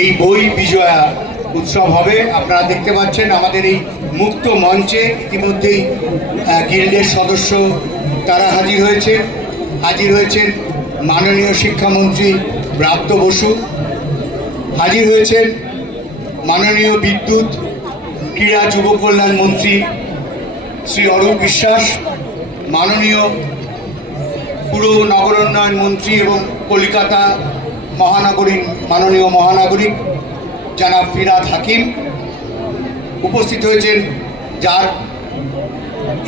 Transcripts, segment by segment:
এই বই বিজয়া উৎসব হবে। আপনারা দেখতে পাচ্ছেন আমাদের এই মুক্ত মঞ্চে ইতিমধ্যেই গিল্ডের সদস্য তারা হাজির হয়েছেন মাননীয় শিক্ষামন্ত্রী ব্রাত্য বসু, হাজির হয়েছেন মাননীয় বিদ্যুৎ ক্রীড়া যুব কল্যাণ মন্ত্রী শ্রী অরূপ বিশ্বাস, মাননীয় পুর নগরোন্নয়ন মন্ত্রী এবং কলকাতা মাননীয় মহানাগরিক জনাব ফিরহাদ হাকিম। উপস্থিত হয়েছেন যার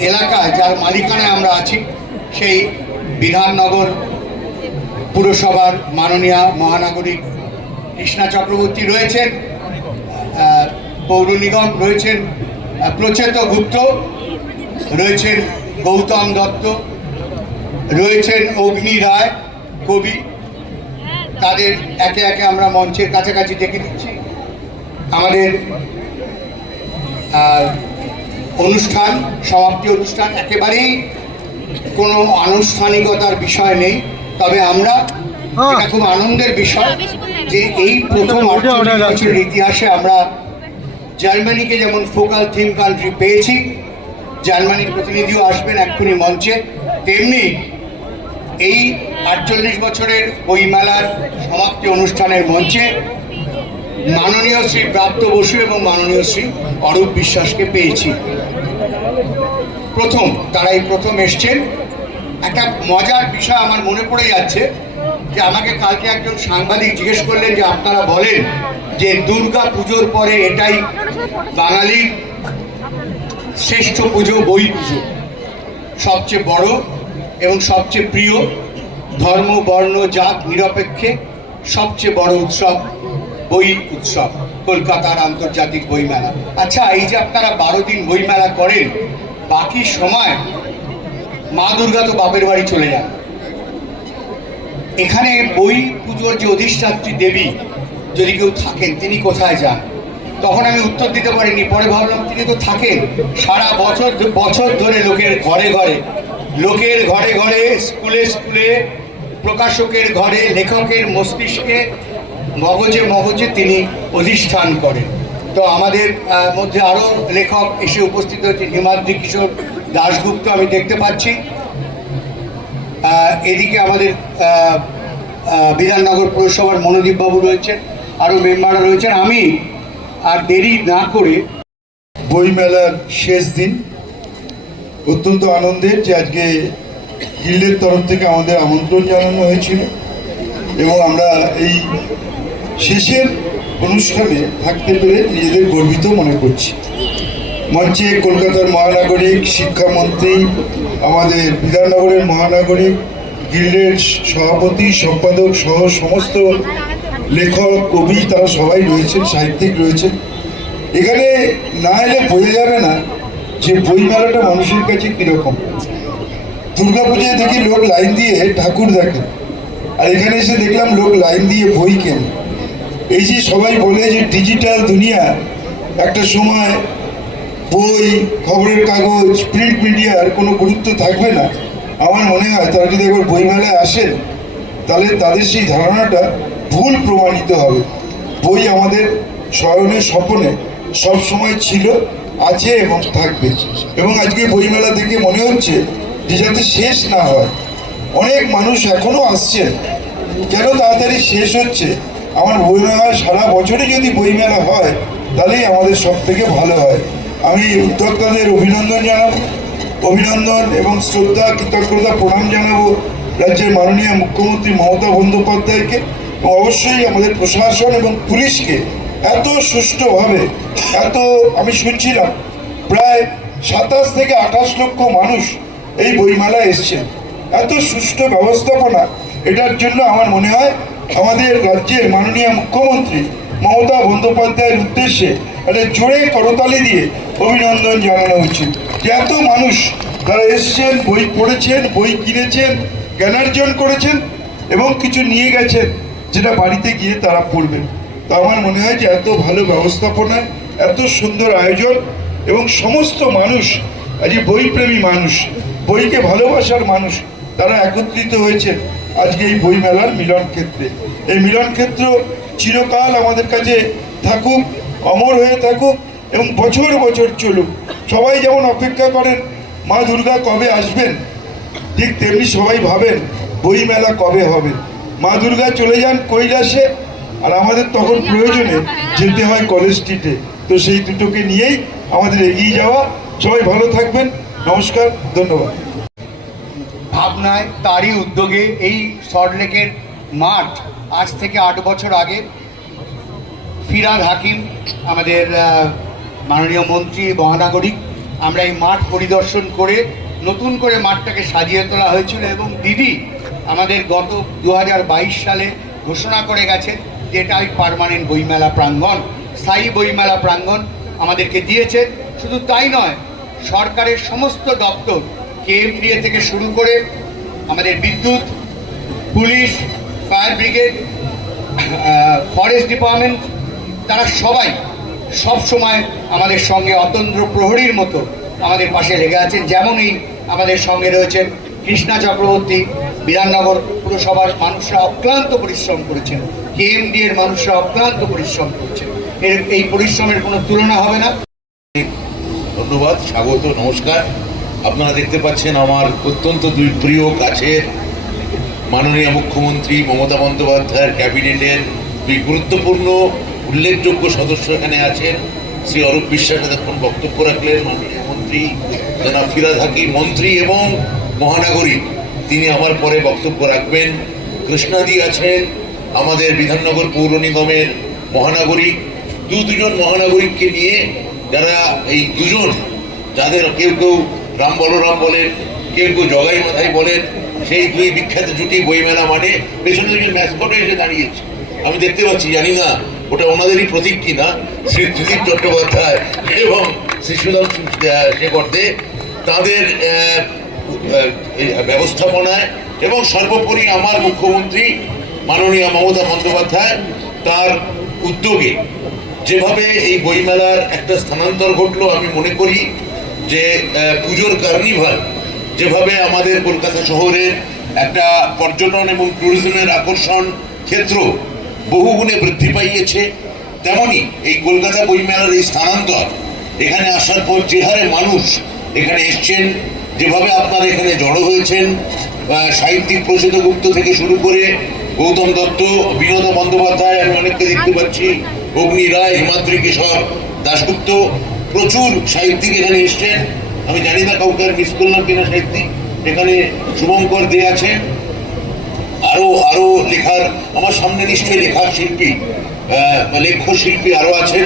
এলাকায়, যার মালিকানায় আমরা আছি, সেই বিধাননগর পুরসভার মাননীয় মহানাগরিক কৃষ্ণা চক্রবর্তী রয়েছেন, পৌর নিগম রয়েছেন প্রচেত গুপ্ত, রয়েছেন গৌতম দত্ত, রয়েছেন অগ্নি রায় কবি। তাদের একে একে আমরা মঞ্চের কাছাকাছি ডেকে দিচ্ছি। আমাদের অনুষ্ঠান, সমাপ্তি অনুষ্ঠান একেবারেই কোনো আনুষ্ঠানিকতার বিষয় নেই, তবে আমরা এটা খুব আনন্দের বিষয় যে এই প্রথম 48 বছরের ইতিহাসে আমরা জার্মানিকে যেমন ফোকাল থিম কান্ট্রি পেয়েছি, জার্মানির প্রতিনিধিও আসবেন এক্ষুনি মঞ্চে, তেমনি এই 48 বছরের বইমেলার সমাপ্তি অনুষ্ঠানের মঞ্চে মাননীয় শ্রী ব্রাত্য বসু এবং মাননীয় শ্রী অরূপ বিশ্বাসকে পেয়েছি। তারাই প্রথম এসছেন। একটা মজার বিষয় আমার মনে পড়ে যাচ্ছে যে আমাকে কালকে একজন সাংবাদিক জিজ্ঞেস করলেন যে আপনারা বলেন যে দুর্গা পুজোর পরে এটাই বাঙালির শ্রেষ্ঠ পুজো, বই পুজো, সবচেয়ে বড় এবং সবচেয়ে প্রিয়, ধর্ম বর্ণ জাত নিরপেক্ষে সবচেয়ে বড় উৎসব বই উৎসব, কলকাতার আন্তর্জাতিক বইমেলা। আচ্ছা, এই যে আপনারা 12 দিন বইমেলা করেন, বাকি সময় মা দুর্গা তো বাপের বাড়ি চলে যান, এখানে বই পুজোর যে অধিষ্ঠাত্রী দেবী যদি কেউ থাকেন তিনি কোথায় যান? তখন আমি উত্তর দিতে পারিনি, পরে ভাবলাম তিনি তো থাকেন সারা বছর ধরে লোকের ঘরে স্কুলে প্রকাশকের ঘরে, লেখকের মস্তিষ্কে, মগজে তিনি অধিষ্ঠান করেন। তো আমাদের মধ্যে আরও লেখক এসে উপস্থিত হয়েছে, হিমাদ্রি কিশোর দাশগুপ্ত আমি দেখতে পাচ্ছি, এদিকে আমাদের বিধাননগর পুরসভার মনোদীপ বাবু রয়েছেন, আরও মেম্বাররা রয়েছেন। আমি আর দেরি না করে, বইমেলার শেষ দিন অত্যন্ত আনন্দের যে আজকে গিল্ডের তরফ থেকে আমাদের আমন্ত্রণ জানানো হয়েছিল এবং আমরা এই শেষের অনুষ্ঠানে থাকতে পেরে নিজেদের গর্বিত মনে করছি। মঞ্চে কলকাতার মহানাগরিক, শিক্ষামন্ত্রী, আমাদের বিধাননগরের মহানাগরিক, গিল্ডের সভাপতি, সম্পাদক সহ সমস্ত লেখক, কবি, তারা সবাই রয়েছেন, সাহিত্যিক রয়েছেন। এখানে না এলে বোঝা যাবে না যে বইমেলাটা মানুষের কাছে কীরকম। দুর্গাপূজায় দেখি লোক লাইন দিয়ে ঠাকুর দেখে, আর এখানে এসে দেখলাম লোক লাইন দিয়ে বই কেনে। এই যে সবাই বলে যে ডিজিটাল দুনিয়া, একটা সময় বই, খবরের কাগজ, প্রিন্ট মিডিয়ার কোনো গুরুত্ব থাকবে না। আমার মনে হয় তারা যদি একবার বইমেলায় আসেন তাহলে তাদের সেই ধারণাটা ভুল প্রমাণিত হবে। বই আমাদের শয়নের স্বপনে সবসময় ছিল, আছে এবং থাকবে। এবং আজকে বইমেলা দেখে মনে হচ্ছে যে যাতে শেষ না হয়। অনেক মানুষ এখনও আসছেন, কেন তাড়াতাড়ি শেষ হচ্ছে? আমার মনে হয় সারা বছরই যদি বইমেলা হয় তাহলেই আমাদের সব থেকে ভালো হয়। আমি উদ্যোক্তাদের অভিনন্দন এবং শ্রদ্ধা, কৃতজ্ঞতা, প্রণাম জানাবো রাজ্যের মাননীয় মুখ্যমন্ত্রী মমতা বন্দ্যোপাধ্যায়কে, এবং অবশ্যই আমাদের প্রশাসন এবং পুলিশকে। এত সুষ্ঠুভাবে, আমি শুনছিলাম প্রায় 27 থেকে 28 লক্ষ মানুষ এই বইমেলায় এসছেন। এত সুষ্ঠু ব্যবস্থাপনা, এটার জন্য আমার মনে হয় আমাদের রাজ্যের মাননীয় মুখ্যমন্ত্রী মমতা বন্দ্যোপাধ্যায়ের উদ্দেশ্যে একটা জোরে করতালি দিয়ে অভিনন্দন জানানো উচিত। যে এত মানুষ তারা এসছেন, বই পড়েছেন, বই কিনেছেন, জ্ঞানার্জন করেছেন এবং কিছু নিয়ে গেছেন যেটা বাড়িতে গিয়ে তারা পড়বেন। তো আমার মনে হয় যে এত ভালো ব্যবস্থাপনা, এত সুন্দর আয়োজন এবং সমস্ত মানুষ, আজকে বইপ্রেমী মানুষ, বইকে ভালোবাসার মানুষ, তারা একত্রিত হয়েছে আজকে এই বইমেলার মিলন ক্ষেত্রে। এই মিলন ক্ষেত্র চিরকাল আমাদের কাছে থাকুক, অমর হয়ে থাকুক এবং বছর বছর চলুক। সবাই যেমন অপেক্ষা করেন মা দুর্গা কবে আসবেন, ঠিক তেমনি সবাই ভাবেন বইমেলা কবে হবে। মা দুর্গা চলে যান কৈলাসে, আর আমাদের তখন প্রয়োজনে যেতে হয় কলেজ স্ট্রিটে। তো সেই দুটোকে নিয়েই আমাদের এগিয়ে যাওয়া। সবাই ভালো থাকবেন, নমস্কার, ধন্যবাদ। ভাবনায় তারই উদ্যোগে এই সল্টলেকের মাঠ আজ থেকে 8 বছর আগে ফিরহাদ হাকিম আমাদের মাননীয় মন্ত্রী মহানাগরিক, আমরা এই মাঠ পরিদর্শন করে নতুন করে মাঠটাকে সাজিয়ে তোলা হয়েছিল এবং দিদি আমাদের গত 2022 সালে ঘোষণা করে গেছেন যে এটা ওই পার্মানেন্ট বইমেলা প্রাঙ্গণ, স্থায়ী বইমেলা প্রাঙ্গণ আমাদেরকে দিয়েছে। শুধু তাই নয়, সরকারের সমস্ত দপ্তর কেএমডিএ থেকে শুরু করে আমাদের বিদ্যুৎ, police, fire brigade, forest department, তারা সবাই সব সময় আমাদের সঙ্গে অতন্দ্র প্রহরীর মতো আমাদের পাশে লেগে আছেন। যেমনই আমাদের সঙ্গে রয়েছেন কৃষ্ণা চক্রবর্তী, বিধাননগর পুরসভার মানুষরা অক্লান্ত পরিশ্রম করেছেন, কেএমডি এর মানুষরা অক্লান্ত পরিশ্রম করছেন, এই পরিশ্রমের কোনো তুলনা হবে না। ধন্যবাদ, স্বাগত, নমস্কার। আপনারা দেখতে পাচ্ছেন আমার অত্যন্ত দুই প্রিয় কাছের মাননীয় মুখ্যমন্ত্রী মমতা বন্দ্যোপাধ্যায়ের ক্যাবিনেটের দুই গুরুত্বপূর্ণ উল্লেখযোগ্য সদস্য এখানে আছেন। শ্রী অরূপ বিশ্বাস এখন বক্তব্য রাখলেন, মাননীয় মন্ত্রী জনাব ফিরহাদ হাকিম মন্ত্রী এবং মহানাগরিক তিনি আমার পরে বক্তব্য রাখবেন। কৃষ্ণাদি আছেন আমাদের বিধাননগর পৌর নিগমের মহানাগরিক, দুজন মহানাগরিককে নিয়ে, যারা এই দুজন, যাদের কেউ কেউ রাম বলরাম বলেন, কেউ কেউ জগাই মাথায় বলেন, সেই দুই বিখ্যাত জুটি বইমেলা মাঠে পেছনে দুজন ম্যাসকটে এসে দাঁড়িয়েছে। আমি দেখতে পাচ্ছি, জানি না ওটা ওনাদেরই প্রতীক কিনা, শ্রী ত্রিদীপ চট্টোপাধ্যায় এবং শ্রী সুদাম শেখর দে, তাদের ব্যবস্থাপনায় এবং সর্বোপরি আমার মুখ্যমন্ত্রী মাননীয় মমতা বন্দ্যোপাধ্যায় তার উদ্যোগে যেভাবে এই বইমেলার একটা স্থানান্তর ঘটলো, আমি মনে করি যে পুজোর কার্নিভাল যেভাবে আমাদের কলকাতা শহরের একটা পর্যটন এবং ট্যুরিজমের আকর্ষণ ক্ষেত্র বহুগুণে বৃদ্ধি পাইয়েছে, তেমনি এই কলকাতা বইমেলার এই স্থানান্তর এখানে আসার পর যে হারে মানুষ এখানে এসছেন, যেভাবে আপনারা এখানে জড়ো হয়েছেন, সাহিত্যিক প্রসিদ্ধ গুপ্ত থেকে শুরু করে গৌতম দত্ত, বিনোদা বন্দ্যোপাধ্যায়, আমি অনেককে দেখতে পাচ্ছি, অগ্নি রায়, হিমাদ্রি কিশোর দাশগুপ্ত, প্রচুর সাহিত্যিক এখানে এসছেন। আমি জানি না কাউকে আর মিস করলাম কিনা সাহিত্যিক, এখানে শুভঙ্কর দে আছেন, আরো লেখার, আমার সামনে নিশ্চয়ই লেখার শিল্পী, লেখ্য শিল্পী আরো আছেন।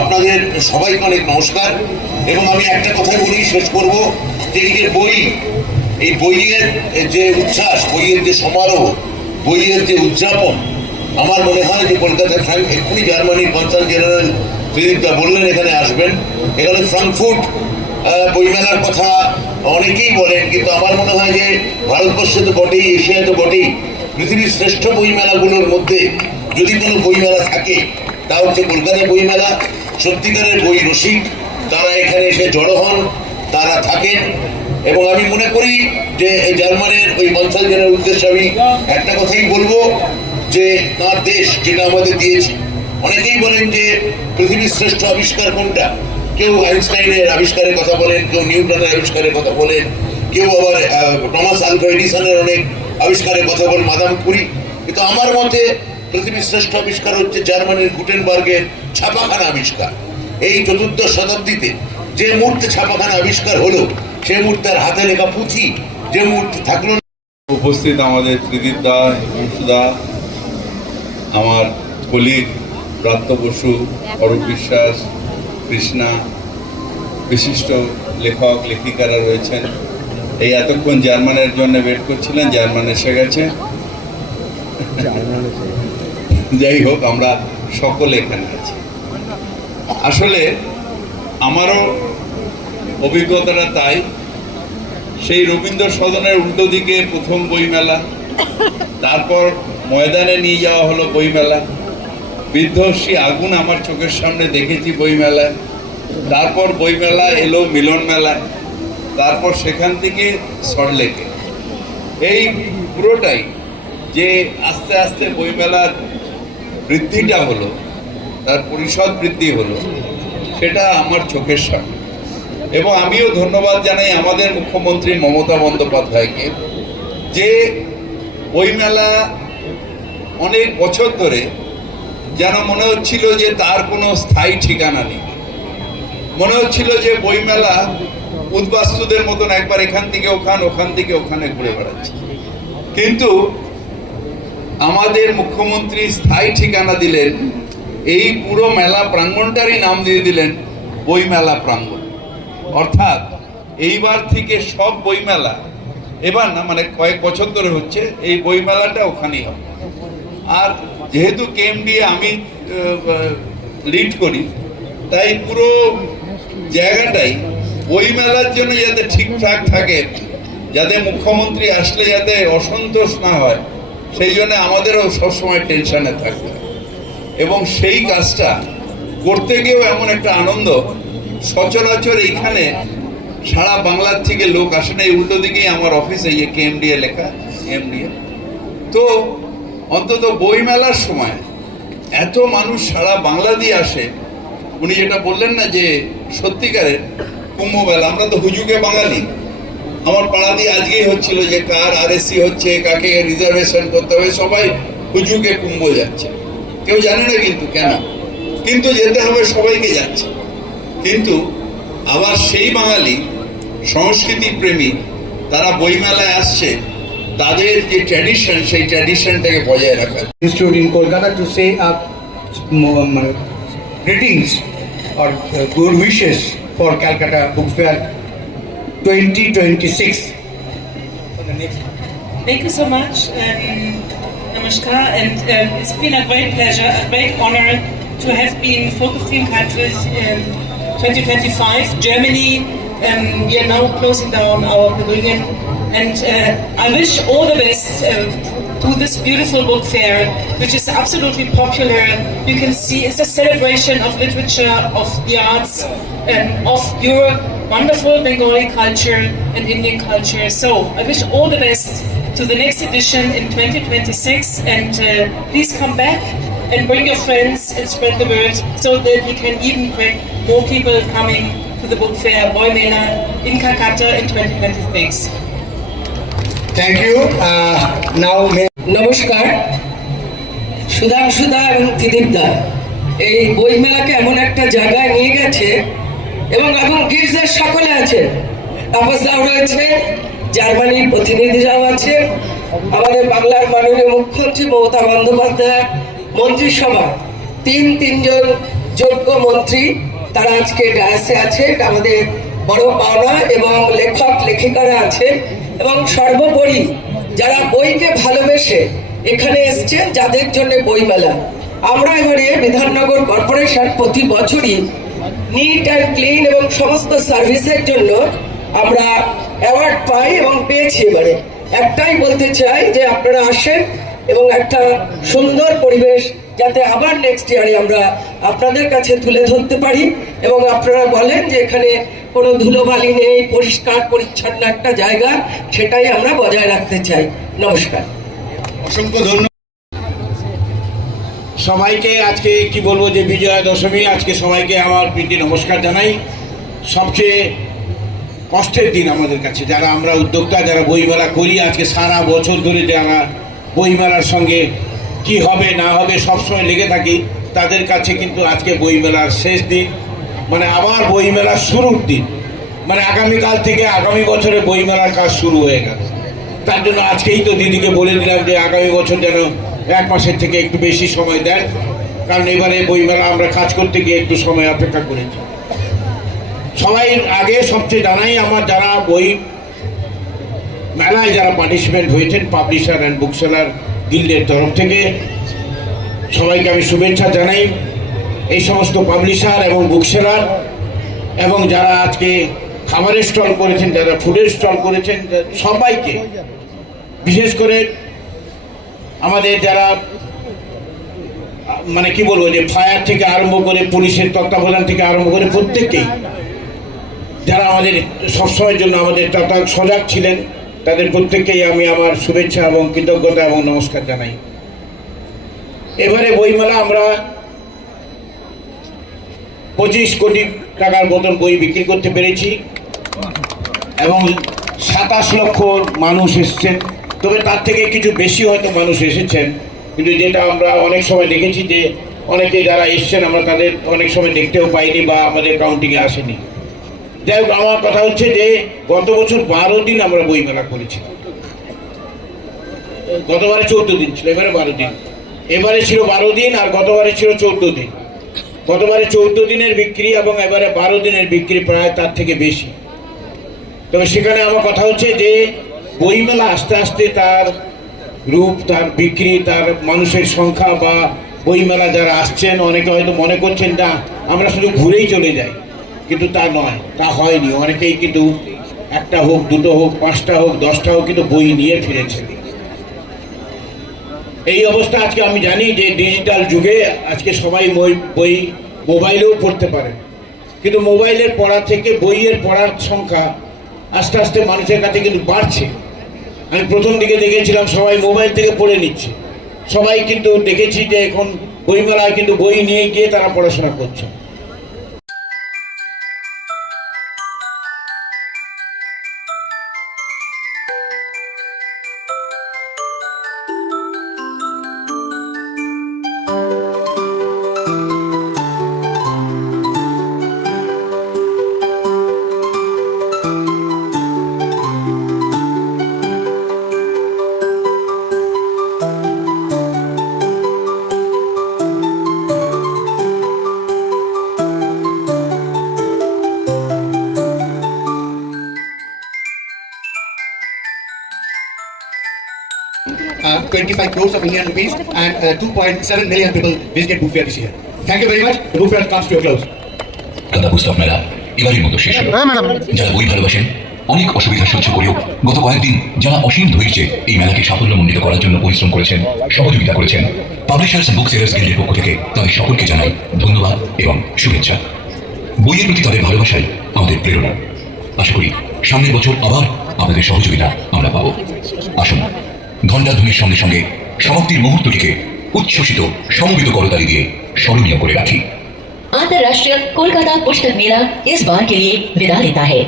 আপনাদের সবাইকে অনেক নমস্কার। এবং আমি একটা কথাই বলি, শেষ করব যে এই যে বই, এই বইয়ের যে উচ্ছ্বাস, বইয়ের যে সমারোহ, বইয়ের যে উদযাপন, আমার মনে হয় যে কলকাতায় এক্ষুনি জার্মানির কনসাল জেনারেল ত্রিদীপদা বললেন এখানে আসবেন, এখানে ফ্রাঙ্কফুর্ট বইমেলার কথা অনেকেই বলেন, কিন্তু আমার মনে হয় যে ভারতবর্ষে তো বটেই, এশিয়ায় তো বটেই, পৃথিবীর শ্রেষ্ঠ বইমেলাগুলোর মধ্যে যদি কোনো বইমেলা থাকে তা হচ্ছে কলকাতা বইমেলা। সত্যিকারের বই রসিক তারা এখানে এসে জড়ো হন, তারা থাকেন। এবং আমি মনে করি যে জার্মানির ওই কনসাল জেনারেল উদ্দেশ্যে আমি একটা কথাই বলবো যে তার দেশ যেটা আমাদের দিয়েছে, অনেকেই বলেন যে পৃথিবীর শ্রেষ্ঠ আবিষ্কার কোনটা, কেউ আইনস্টাইনের আবিষ্কারের কথা বলেন, কেউ নিউটনের আবিষ্কারের কথা বলেন, কেউ আবার টমাস আলভা এডিসনের অনেক আবিষ্কারের কথা বলেন, মাদাম কুরি। কিন্তু আমার মতে পৃথিবীর শ্রেষ্ঠ আবিষ্কার হচ্ছে জার্মানির গুটেনবার্গের ছাপাখানা আবিষ্কার। এই 14শ শতাব্দীতে যে মুহূর্তে ছাপাখানা আবিষ্কার হলো, সে মুহূর্তে হাতে লেখা পুঁথি যে মুহূর্তে থাকলো। উপস্থিত আমাদের ত্রিদীপ দা, হিংসুদা, আমার কলিগ ব্রাত্য বসু, অরূপ বিশ্বাস, কৃষ্ণা, বিশিষ্ট লেখক লেখিকারা রয়েছেন। এই এতক্ষণ জার্মানের জন্য ওয়েট করছিলেন, জার্মান এসে গেছে। যাই হোক, আমরা সকলে এখানে আছি। আসলে আমারও অভিজ্ঞতাটা তাই, সেই রবীন্দ্র সদনের উল্টো দিকে প্রথম বইমেলা, তারপর ময়দানে নিয়ে যাওয়া হলো বইমেলা, বিধ্বংসী আগুন আমার চোখের সামনে দেখেছি বইমেলায়, তারপর বইমেলা এলো মিলন মেলায়, তারপর সেখান থেকে সল্টলেকে। এই পুরোটাই যে আস্তে আস্তে বইমেলার বৃদ্ধিটা হলো, তার পরিষদ বৃদ্ধি হলো, সেটা আমার চোখের সামনে। এবং আমিও ধন্যবাদ জানাই আমাদের মুখ্যমন্ত্রী মমতা বন্দ্যোপাধ্যায়কে, যে বইমেলা অনেক বছর ধরে যেন মনে হচ্ছিল যে তার কোনো স্থায়ী ঠিকানা নেই। মনে হচ্ছিল যে বইমেলা উদ্বাস্তুদের মতন একবার এখান থেকে ওখান থেকে ওখানে ঘুরে বেড়াচ্ছে। কিন্তু আমাদের মুখ্যমন্ত্রী স্থায়ী ঠিকানা দিলেন, এই পুরো মেলা প্রাঙ্গণটারই নাম দিয়ে দিলেন বইমেলা প্রাঙ্গণ। অর্থাৎ এইবার থেকে সব বইমেলা, এবার না মানে কয়েক বছর ধরে হচ্ছে, এই বইমেলাটা ওখানেই হবে। আর যেহেতু কেএমডিএ আমি লিড করি, তাই পুরো জায়গাটাই বইমেলার জন্য যাতে ঠিকঠাক থাকে, যাতে মুখ্যমন্ত্রী আসলে যাতে অসন্তোষ না হয়, সেই জন্য আমাদেরও সবসময় টেনশনে থাকতে হয়। এবং সেই কাজটা করতে গিয়েও এমন একটা আনন্দ, সচরাচর এইখানে সারা বাংলার থেকে লোক আসে না। এই উল্টো দিকেই আমার অফিসে এই কেএমডিএ লেখা, কেএমডিএ। তো অন্তত বইমেলার সময় এত মানুষ সারা বাংলা দিয়ে আসে। উনি যেটা বললেন না যে সত্যিকারের কুম্ভমেলা, আমরা তো হুজুগে বাঙালি। আমার পাড়া দিয়ে আজকেই হচ্ছিল যে কার আরএসসি হচ্ছে, কাকে রিজার্ভেশন করতে হবে, সবাই হুজুগে কুম্ভ যাচ্ছে। কেউ জানে না কিন্তু কেন, কিন্তু যেতে হবে, সবাইকে যাচ্ছে। কিন্তু আবার সেই বাঙালি সংস্কৃতি প্রেমী, তারা বইমেলায় আসছে, তাদের যে ট্র্যাডিশন, সেই ট্র্যাডিশনটাকে বজায় রাখা। Institute in Kolkata to say greetings or good wishes for Calcutta Book Fair 2026. Thank you so much, Namaskar, and it's been a great pleasure, a great honor to have been Focus Team Countries 2025. Germany, we are now closing down our pavilion, and I wish all the best to this beautiful book fair, which is absolutely popular. You can see it's a celebration of literature, of the arts, of your wonderful Bengali culture and Indian culture. So I wish all the best to the next edition in 2026, and please come back and bring your friends and spread the word so that we can even bring more people coming to the book fair Boy Mela in Calcutta in 2026. Thank you. Now, নমস্কার। সুধা এবং ত্রিদীপদা এই বইমেলাকে এমন একটা জায়গায় নিয়ে গেছে, এবং এখন গির্জার সকলে আছে, তাপসদাও রয়েছে, জার্মানির প্রতিনিধিরাও আছে, আমাদের বাংলার মাননীয় মুখ্যমন্ত্রী মমতা বন্দ্যোপাধ্যায়, মন্ত্রিসভা তিনজন যোগ্য মন্ত্রী, তারা আজকে ডায়াসে আছে, আমাদের বড় পাওনা, এবং লেখক লেখিকারা আছে, এবং সর্বোপরি যারা বইকে ভালোবেসে এখানে এসছে, যাদের জন্য বইমেলা। আমরা এবারে বিধাননগর কর্পোরেশন প্রতি বছরই নিট অ্যান্ড ক্লিন এবং সমস্ত সার্ভিসের জন্য আমরা অ্যাওয়ার্ড পাই এবং পেয়েছি। এবারে একটাই বলতে চাই যে আপনারা আসেন এবং একটা সুন্দর পরিবেশ যাতে আবার নেক্সট ইয়ারে আমরা আপনাদের কাছে তুলে ধরতে পারি, এবং আপনারা বলেন যে এখানে কোনো ধুলোবালি নেই, পরিষ্কার পরিচ্ছন্ন একটা জায়গা, সেটাই আমরা বজায় রাখতে চাই। নমস্কার। অসংখ্য ধন্যবাদ সবাইকে। আজকে কি বলবো যে বিজয়া দশমী, আজকে সবাইকে আমার প্রীতি নমস্কার জানাই। সবচেয়ে কষ্টের দিন আমাদের কাছে, যারা আমরা উদ্যোক্তা, যারা বইমেলা করি, আজকে সারা বছর ধরে যারা বইমেলার সঙ্গে কি হবে না হবে সবসময় লেগে থাকি, তাদের কাছে কিন্তু আজকে বইমেলার শেষ দিন, মানে আবার বইমেলার শুরুর দিন, মানে আগামীকাল থেকে আগামী বছরে বইমেলার কাজ শুরু হয়ে গেল। তার জন্য আজকেই তো দিদিকে বলে দিলাম যে আগামী বছর যেন 1 মাসের থেকে একটু বেশি সময় দেন, কারণ এবারে বইমেলা আমরা কাজ করতে গিয়ে একটু সময় অপেক্ষা করেছি। সবাই আগে সবচেয়ে জানাই, আমার যারা বই মেলায় যারা পার্টিসিপেন্ট হয়েছেন, পাবলিশার অ্যান্ড বুকসেলার গিল্ডের তরফ থেকে সবাইকে আমি শুভেচ্ছা জানাই। এই সমস্ত পাবলিশার এবং বুকসেলার এবং যারা আজকে খাবারের স্টল করেছেন, যারা ফুডের স্টল করেছেন, সবাইকে, বিশেষ করে আমাদের যারা মানে কি বলবো যে ফায়ার থেকে আরম্ভ করে পুলিশের তত্ত্বাবধান থেকে আরম্ভ করে প্রত্যেককেই, যারা আমাদের সবসময়ের জন্য আমাদের সজাগ ছিলেন, তাদের প্রত্যেককেই আমি আমার শুভেচ্ছা এবং কৃতজ্ঞতা এবং নমস্কার জানাই। এবারে বইমেলা আমরা 25 কোটি টাকার মতন বই বিক্রি করতে পেরেছি এবং 27 লক্ষ মানুষ এসেছেন। তবে তার থেকে কিছু বেশি হয়তো মানুষ এসেছেন, কিন্তু যেটা আমরা অনেক সময় দেখেছি যে অনেকে যারা এসছেন আমরা তাদের অনেক সময় দেখতেও পাইনি বা আমাদের কাউন্টিংয়ে আসেনি। যাই হোক, আমার কথা হচ্ছে যে গত বছর 12 দিন আমরা বইমেলা করেছি। গতবারে 14 দিন ছিল, এবারে 12 দিন। এবারে ছিল 12 দিন আর গতবারে ছিল 14 দিন। গতবারে 14 দিনের বিক্রি এবং এবারে 12 দিনের বিক্রি প্রায় তার থেকে বেশি। তবে সেখানে আমার কথা হচ্ছে যে বইমেলা আস্তে আস্তে তার রূপ, তার বিক্রি, তার মানুষের সংখ্যা বা বইমেলা যারা আসছেন অনেকে হয়তো মনে করছেন না আমরা শুধু ঘুরেই চলে যাই, কিন্তু তা নয়, তা হয়নি। অনেকেই কিন্তু একটা হোক, দুটো হোক, 5টা হোক, 10টা হোক, কিন্তু বই নিয়ে ফিরেছে। এই অবস্থা আজকে আমি জানি যে ডিজিটাল যুগে আজকে সবাই বই মোবাইলেও পড়তে পারে, কিন্তু মোবাইলের পড়া থেকে বইয়ের পড়ার সংখ্যা আস্তে আস্তে মানুষের কাছে কিন্তু বাড়ছে। আমি প্রথম দিকে দেখেছিলাম সবাই মোবাইল থেকে পড়ে নিচ্ছে, সবাই কিন্তু দেখেছি যে এখন বইমেলায় কিন্তু বই নিয়ে গিয়ে তারা পড়াশোনা করছে। Uh, 25 crores of Indian rupees and 2.7 million people visited book fair this year. Thank you very much. The book fair comes to a close. কাদা পুস্তক মেলা এবারের মতো শেষ হলো। যারা বই ভালোবাসেন অনেক অসুবিধা সহ্য করেও গত কয়েকদিন যারা অসীম ধৈর্যে এই মেলাকে সাফল্যমণ্ডিত করার জন্য পরিশ্রম করেছেন, সহযোগিতা করেছেন, পাবলিশার্স বুক সেলার্স গিল্ডের পক্ষ থেকে তাদের সকলকে জানাই ধন্যবাদ এবং শুভেচ্ছা। বইয়ের প্রতি তাদের ভালোবাসাই আমাদের প্রেরণা। আশা করি সামনের বছর আবার আপনাদের সহযোগিতা আমরা পাবো। আসুন ঘণ্টাধ্বনির সঙ্গে সঙ্গে সমাপ্তির মুহূর্তটিকে উচ্ছ্বসিত সমবেত করতালি দিয়ে স্মরণীয় করে রাখি। अंतर्राष्ट्रीय कोलकाता पुस्तक मेला इस बार के लिए विदा लेता है।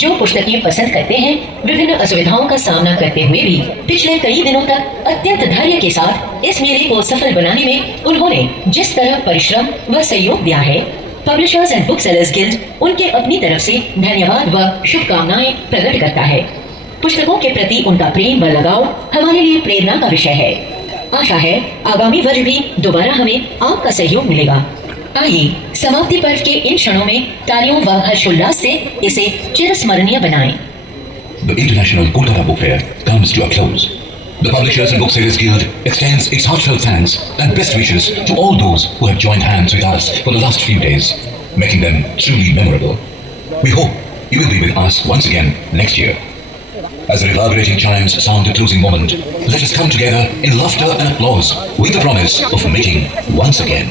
जो पुस्तकें पसंद करते हैं, विभिन्न असुविधाओं का सामना करते हुए भी पिछले कई दिनों तक अत्यंत धैर्य के साथ इस मेले को सफल बनाने में उन्होंने जिस तरह परिश्रम व सहयोग दिया है, publishers and book sellers guild उनके अपनी तरफ से धन्यवाद व शुभकामनाएं प्रकट करता है। पुस्तकों के प्रति उनका प्रेम व लगाव हमारे लिए प्रेरणा का विषय है। आशा है आगामी वर्ष भी दोबारा हमें आपका सहयोग मिलेगा। आइए समाप्ति पर्व के इन क्षणों में तालियों व हर्षोल्लास से इसे चिरस्मरणीय बनाएं। The International Kolkata Book Fair comes to a close. The Publishers and Booksellers Guild extends its heartfelt thanks and best wishes to all those who have joined hands with us for the last few days, making them truly memorable. We hope you will be with us once again next year. As the reverberating chimes sound the closing moment, let us come together in laughter and applause with the promise of meeting once again.